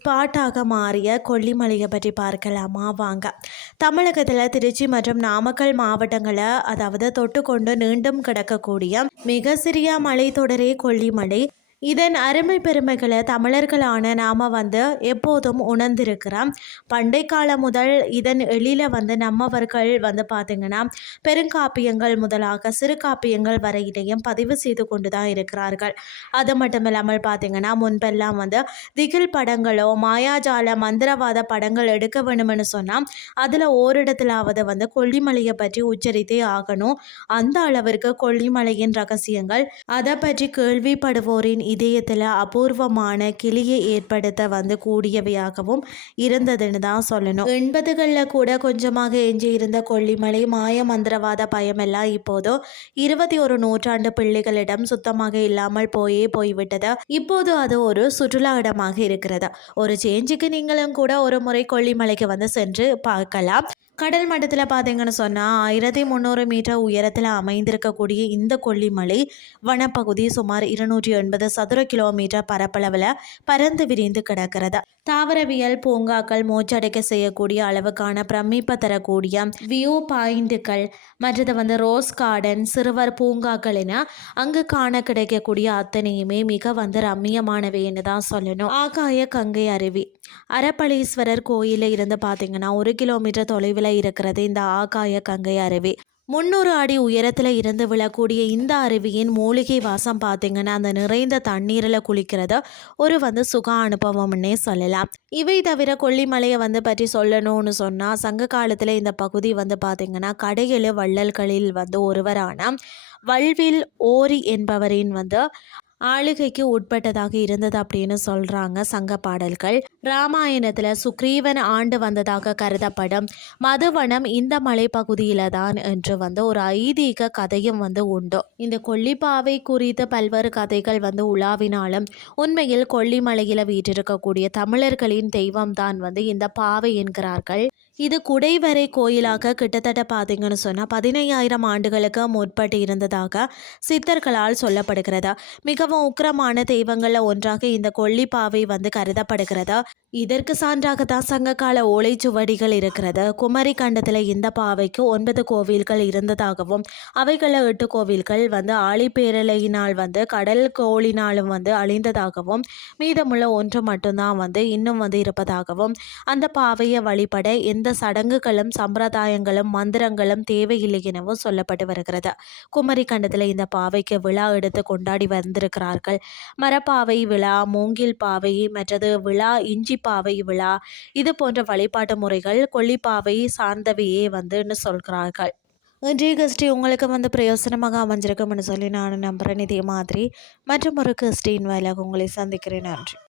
ஸ்பாட்டாக மாறிய கொல்லிமலையை பற்றி பார்க்கலாமா வாங்க. தமிழகத்தில் திருச்சி மற்றும் நாமக்கல் மாவட்டங்களை அதாவது தொட்டுக்கொண்டு நீண்டும் கிடக்கக்கூடிய மிக சிறிய மலைத்தொடரே கொல்லிமலை. இதன் அருமை பெருமைகளை தமிழர்களான நாம் எப்போதும் உணர்ந்திருக்கிறோம். பண்டை காலம் முதல் இதன் எழில நம்மவர்கள் பார்த்திங்கன்னா பெருங்காப்பியங்கள் முதலாக சிறு காப்பியங்கள் வரையிலையும் பதிவு செய்து கொண்டு தான் இருக்கிறார்கள். அது மட்டும் இல்லாமல் பார்த்திங்கன்னா முன்பெல்லாம் திகில் படங்களோ மாயாஜால மந்திரவாத படங்கள் எடுக்க வேணும்னு சொன்னால் அதில் ஓரிடத்திலாவது கொல்லிமலையை பற்றி உச்சரித்தே ஆகணும். அந்த அளவிற்கு கொல்லிமலையின் ரகசியங்கள் அதை பற்றி கேள்விப்படுவோரின் இதயத்தில் அபூர்வமான கிளியை ஏற்படுத்த கூடியவையாகவும் இருந்ததுன்னு தான் சொல்லணும். 80களில் கூட கொஞ்சமாக எஞ்சி இருந்த கொல்லிமலை மாய மந்திரவாத பயமெல்லாம் இப்போதோ 21 நூற்றாண்டு பிள்ளைகளிடம் சுத்தமாக இல்லாமல் போய்விட்டது. இப்போது அது ஒரு சுற்றுலா இடமாக இருக்கிறது. ஒரு சேஞ்சுக்கு நீங்களும் கூட ஒரு முறை கொல்லிமலைக்கு சென்று பார்க்கலாம். கடல் மட்டத்தில் பார்த்தீங்கன்னு சொன்னால் 1300 மீட்டர் உயரத்தில் அமைந்திருக்கக்கூடிய இந்த கொல்லிமலை வனப்பகுதி சுமார் 280 சதுர கிலோமீட்டர் பரப்பளவில் பறந்து விரிந்து கிடக்கிறது. தாவரவியல் பூங்காக்கள் மூச்சடைக்க செய்யக்கூடிய அளவுக்கான பிரமிப்பை தரக்கூடிய வியூ பாயிண்ட்டுகள் மற்றது ரோஸ் கார்டன் சிறுவர் பூங்காக்கள் என அங்கு காண கிடைக்கக்கூடிய அத்தனையுமே மிக ரம்மியமானவைன்னு தான் சொல்லணும். ஆகாய கங்கை அருவி அரப்பளீஸ்வரர் கோயிலில் இருந்து பார்த்தீங்கன்னா 1 கிலோமீட்டர் தொலைவில் இருக்கிறது இந்த ஆகாய கங்கை அருவி. 300 அடி உயரத்தில் இருந்து விழக்கூடிய இந்த அருவியின் மூலிகை வாசம் பார்த்தீங்கன்னா அந்த நிறைந்த தண்ணீரில் குளிக்கிறது ஒரு சுக அனுபவம்னே சொல்லலாம். இவை தவிர கொல்லிமலையை பற்றி சொல்லணும்னு சொன்னால் சங்க காலத்தில் இந்த பகுதி பார்த்தீங்கன்னா கடையெழு வள்ளல்களில் ஒருவரான வல்வில் ஓரி என்பவரின் ஆளுகைக்கு உட்பட்டதாக இருந்தது அப்படின்னு சொல்கிறாங்க சங்க பாடல்கள். ராமாயணத்தில் சுக்ரீவன் ஆண்டு வந்ததாக கருதப்படும் மதுவனம் இந்த மலைப்பகுதியில் தான் என்று ஒரு ஐதீக கதையும் உண்டு. இந்த கொல்லிப்பாவை குறித்த பல்வேறு கதைகள் உலாவினாலும் உண்மையில் கொல்லிமலையில் வீற்றிருக்கக்கூடிய தமிழர்களின் தெய்வம் தான் இந்த பாவை என்கிறார்கள். இது குடைவரை கோயிலாக கிட்டத்தட்ட பார்த்தீங்கன்னு சொன்னால் 15,000 ஆண்டுகளுக்கு முற்பட்டு இருந்ததாக சித்தர்களால் சொல்லப்படுகிறது. மிகவும் உக்கிரமான தெய்வங்களில் ஒன்றாக இந்த கொல்லிப்பாவை கருதப்படுகிறது. இதற்கு சான்றாகத்தான் சங்ககால ஓலைச்சுவடிகள் இருக்கிறது. குமரி கண்டத்தில் இந்த பாவைக்கு 9 கோவில்கள் இருந்ததாகவும் அவைகளில் 8 கோவில்கள் ஆழிப்பேரலையினால் கடல் கோளினாலும் அழிந்ததாகவும் மீதமுள்ள ஒன்று மட்டும்தான் இன்னும் இருப்பதாகவும் அந்த பாவையை வழிபட எந்த சடங்குகளும் சம்பிரதாயங்களும் மந்திரங்களும் தேவையில்லை எனவும் சொல்லப்பட்டு வருகிறது. குமரி கண்டத்தில் இந்த பாவைக்கு விழா எடுத்து கொண்டாடி வந்திருக்கிறார்கள். மரப்பாவை விழா, மூங்கில் பாவை, மற்றது விழா இஞ்சி பாவை விழா, இது போன்ற வழிபாட்டு முறைகள் கொல்லிப்பாவை சார்ந்தவையே சொல்கிறார்கள். இன்றைய கிறிஸ்டி உங்களுக்கு பிரயோசனமாக அமைஞ்சிருக்கும்னு சொல்லி நான் நம்புகிறேன். இதே மாதிரி மற்றும் ஒரு கிறிஸ்டின் வாயிலாக உங்களை சந்திக்கிறேன். நன்றி.